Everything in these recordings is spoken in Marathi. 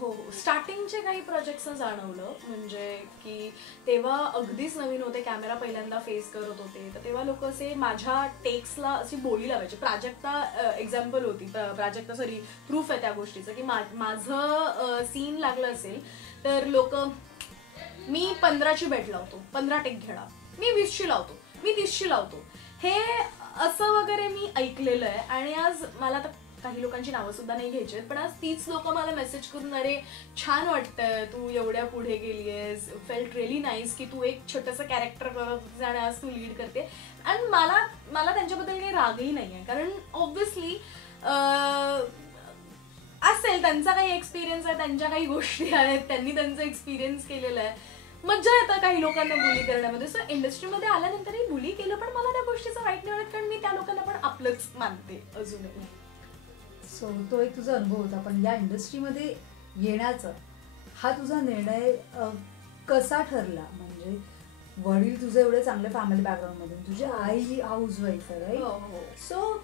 हो, स्टार्टिंगचे काही प्रोजेक्ट्स जाणवलं, म्हणजे की तेव्हा अगदीच नवीन होते, कॅमेरा पहिल्यांदा फेस करत होते, तर तेव्हा लोक असे माझ्या टेक्सला अशी बोली लावायची. प्राजक्ता एक्झाम्पल होती, प्राजक्ता सॉरी प्रूफ आहे त्या गोष्टीचं, की माझं सीन लागलं असेल तर लोक, मी 15ची बेट लावतो, 15 टेक घेणार, मी 20ची लावतो, मी 30ची लावतो, हे असं वगैरे मी ऐकलेलं आहे. आणि आज मला तर काही लोकांची नावं सुद्धा नाही घ्यायची, पण आज तीच लोक मला मेसेज करून, अरे छान वाटतंय तू एवढ्या पुढे गेलीयस, फेल्ट रिअली नाईस की तू एक छोटंसं कॅरेक्टर करत आणि आज तू लीड करते. आणि मला त्यांच्याबद्दल काही रागही नाही आहे, कारण ऑब्व्हियसली असेल त्यांचा काही एक्सपिरियन्स आहे, त्यांच्या काही गोष्टी आहेत, त्यांनी त्यांचा एक्सपिरियन्स केलेला आहे, मज्जा येतं काही लोकांना बुली करण्यामध्ये. सो इंडस्ट्रीमध्ये आल्यानंतरही बुली केलं, पण मला त्या गोष्टीचं वाईट नाही वाटत, कारण मी त्या लोकांना पण आपलंच मानते अजूनही. सो तो एक तुझा अनुभव होता, पण या इंडस्ट्रीमध्ये येण्याचा हा तुझा निर्णय कसा ठरला? म्हणजे वडील तुझे एवढे चांगले फॅमिली बॅकग्राऊंडमध्ये, तुझी आई हाऊसवाईफ आहे, राईट? सो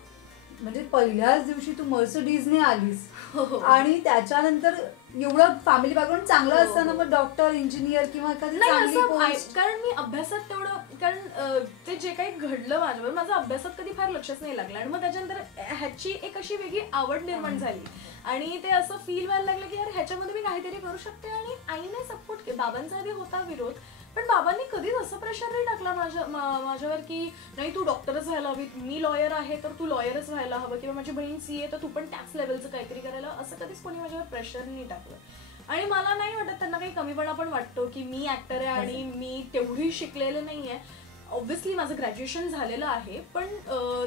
म्हणजे पहिल्याच दिवशी तू मर्सिडीजने आलीस आणि त्याच्यानंतर एवढं फॅमिली बॅकग्राऊंड चांगलं असताना मग डॉक्टर, इंजिनियर किंवा एखादी चांगली पोस्ट. कारण मी अभ्यासात तेवढं, कारण ते जे काही घडलं माझ्यावर, माझं अभ्यासात कधी फार लक्षच नाही लागलं, आणि मग त्याच्यानंतर ह्याची एक अशी वेगळी आवड निर्माण झाली, आणि ते असं फील व्हायला लागलं की यार ह्याच्यामध्ये मी काहीतरी करू शकते. आणि आईने सपोर्ट केला, बाबांचा आधी होता विरोध, पण बाबांनी कधीच असं प्रेशर नाही टाकला माझ्यावर की नाही तू डॉक्टरच व्हायला हवी, मी लॉयर आहे तर तू लॉयरच व्हायला हवं, किंवा माझी बहीण सीए तर तू पण त्याच लेवलचं काहीतरी करायला, असं कधीच कोणी माझ्यावर प्रेशर नाही टाकलं. आणि मला नाही वाटत त्यांना काही कमीपणा पण वाटतो की मी ऍक्टर आहे आणि मी तेवढी शिकलेलं नाहीये. ऑब्व्हियसली माझं ग्रॅज्युएशन झालेलं आहे, पण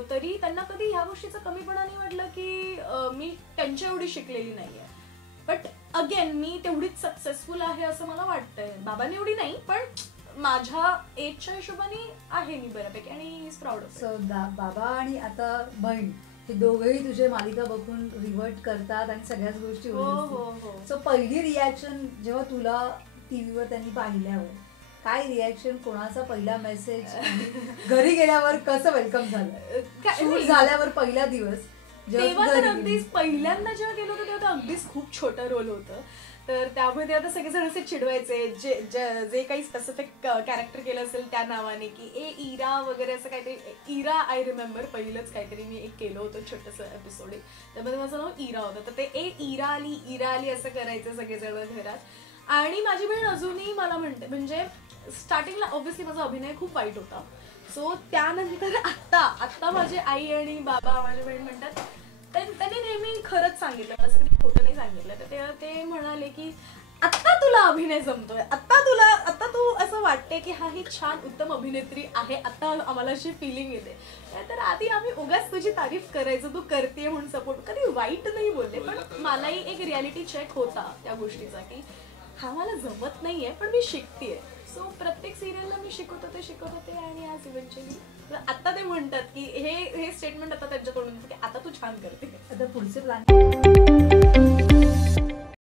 तरी त्यांना कधी ह्या गोष्टीचा कमीपणा नाही वाटलं की मी त्यांच्या एवढी शिकलेली नाहीये. बट अगेन मी तेवढीच सक्सेसफुल आहे असं मला वाटतंय. बाबांनी एवढी नाही, पण माझ्या एजच्या हिशोबाने आहे मी बऱ्यापैकी, आणि इज प्राऊड ऑफ. सो बाबा आणि आता बहीण हे दोघेही तुझे मालिका बघून रिव्हर्ट करतात आणि सगळ्याच गोष्टी होतात. सो पहिली रिॲक्शन जेव्हा तुला टीव्हीवर त्यांनी पाहिल्यावर, काय रिॲक्शन, कोणाचा पहिला मेसेज, घरी गेल्यावर कसं वेलकम झालं, शूट झाल्यावर पहिला दिवस? तेव्हा तर अगदीच पहिल्यांदा जेव्हा गेलो होतो तेव्हा अगदीच खूप छोटं रोल होतं, तर त्यामुळे तेव्हा सगळेजण असे चिडवायचे जे काही स्पेसिफिक कॅरेक्टर केलं असेल त्या नावाने, की ए इरा वगैरे असं काहीतरी. इरा आय रिमेंबर पहिलंच काहीतरी मी एक केलं होतं छोटंसं एपिसोड, त्यामध्ये माझं नाव इरा होतं, तर ते ए इरा आली असं करायचं सगळेजण घरात. आणि माझी बहीण अजूनही मला म्हणते, म्हणजे स्टार्टिंगला ऑब्व्हियसली माझा अभिनय खूप वाईट होता, सो त्यानंतर आत्ता माझे आई आणि बाबा, माझी बहीण म्हणतात, त्यांनी नेहमी खरंच सांगितलं, असं कधी खोटं नाही सांगितलं. तर ते म्हणाले की आत्ता तुला अभिनय जमतोय, आत्ता तू असं वाटते की हा ही छान उत्तम अभिनेत्री आहे, आत्ता आम्हाला अशी फिलिंग येते. तर आधी आम्ही उगाच तुझी तारीफ करायचो, तू करते म्हणून सपोर्ट, कधी वाईट नाही बोलले, पण मलाही एक रियालिटी चेक होता त्या गोष्टीचा की हा मला जमत नाहीये पण मी शिकतेय. सो प्रत्येक सिरियलला मी शिकवत होते आणि आज इव्हेंच्युअली आता ते म्हणतात की हे स्टेटमेंट आता त्यांच्याकडून की आता तू छान करते. आता पुढचे प्लॅन